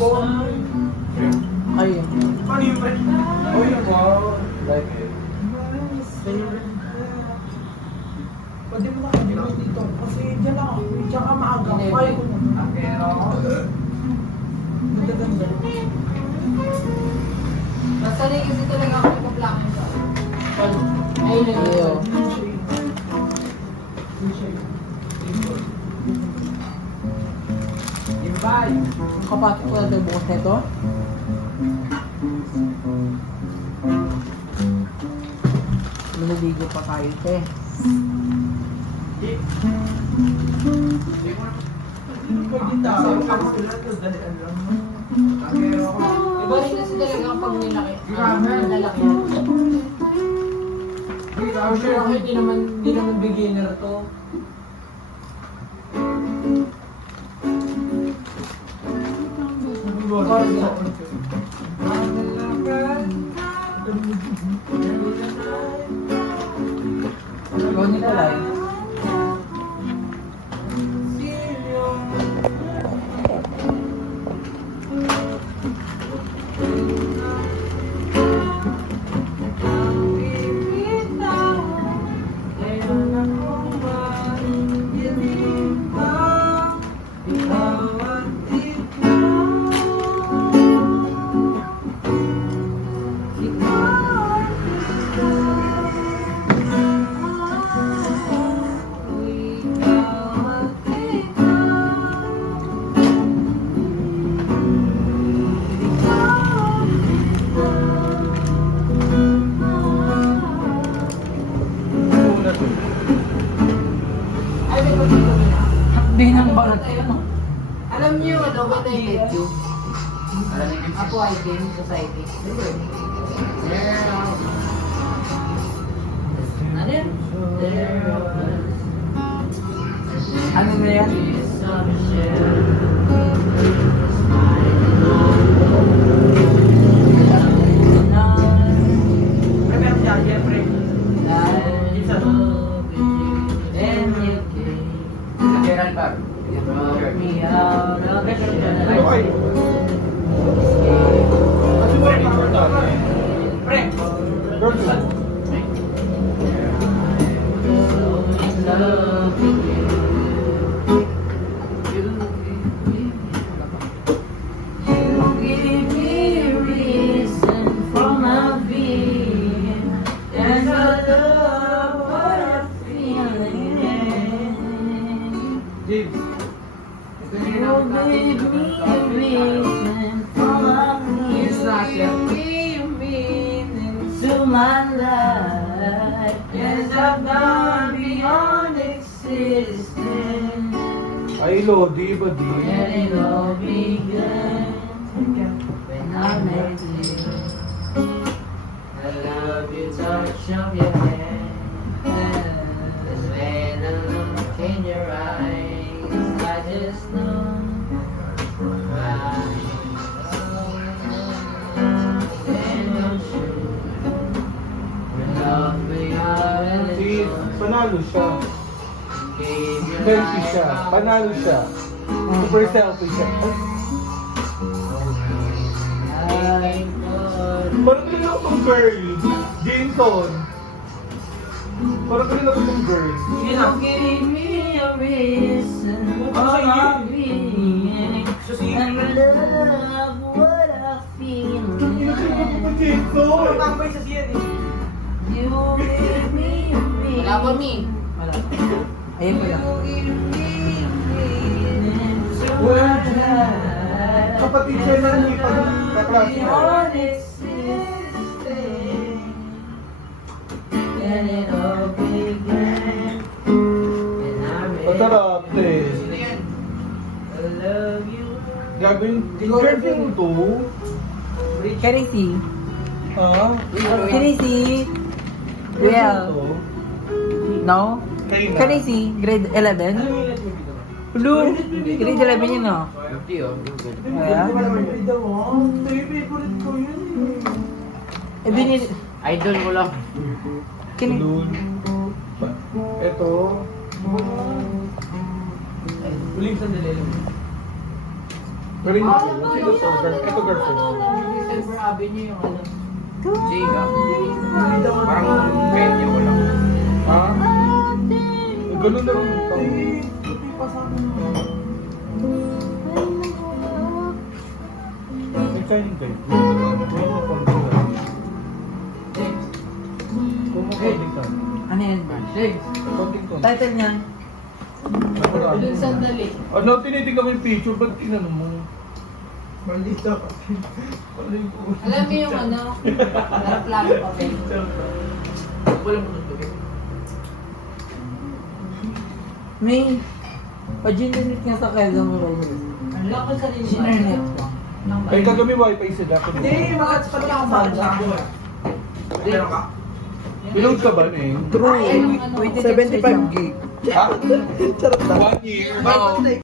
Ayun. Paano yung pre? Oh, yun wow. Like it. Pwede mo nakagilay dito. Kasi dyan lang ako. Diyan ka maaga. Kaya ko na. Ganda-ganda. Masanay kasi talaga ako ipa-plaki sa ayun na yun. Ang kapatid ko na bukas nito. Lumiligo pa tayo, te. Pwede tao. Dalian lang. Iba rin kasi talaga ang pag nilaki. Nalaki. Kasi ako hindi naman beginner to. Ikaw nito lang. Ay, may pagkakami na. Hindi nang balot. Alam niyo, ano, when I met you? Ako, I came society. Ano yan? Ano na yan? Prepare siya, Jeffrey. Gerald Bar. Okay. Kasi mo rin importante. Pre. Girl, James. To my life, as I've gone beyond existence, Ay, Lodi, ba di? and it all began when I met you. I love you, touch of your hand, there's when I look in your eyes, I just know. Si, panalo siya. Selfie siya. Panalo siya. Super selfie siya. Ay, parang ganun ako tong girl. Jameson. Parang ganun ako tong girl. You gave me a reason for my being, and love what I feel. Jameson! Tambay sa siya eh. You gave me a reason. Wala pa, Mi. Wala. Ayun ko yan. Kapatid siya na ni kaklase ko. Masarap, te. Gagawin, girlfriend mo to? Carissy. Ha? Carissy. Girlfriend mo Well. to? No? Kayo na. Carissy, grade 11? Blue. Grade 11 yun, no? Kaya? Favorite ko yun eh. Eh, binili... Idol ko lang. Kini... Balloon. Ito. Uling sandali lang. Pero hindi sino to? Ito girlfriend. Silver Avenue yung ano. Chica. Parang Parang medyo ko lang. Ha? Ganun na rin ito. pa sa akin. May Chinese guy. May mga konting ka. James. Kung mo konting ka. Ano yan? James. Konting ka. Title niyan? Dun sandali. Ano, tinitingnan ko yung picture, ba't tinanong mo? Maldita ka. Alam mo yung ano? Naraplano pa ba? Wala mo nagtugin. May pa-generate nga sa Quezon Roses. Ang laki sa rin Internet ko. Ay, kagabi wifi sila. Hindi, mga pati ako magda. Ilang ka ba eh? True. Ay, yung ano, 75 gig. Ha? Charot lang. 1 year. Oo.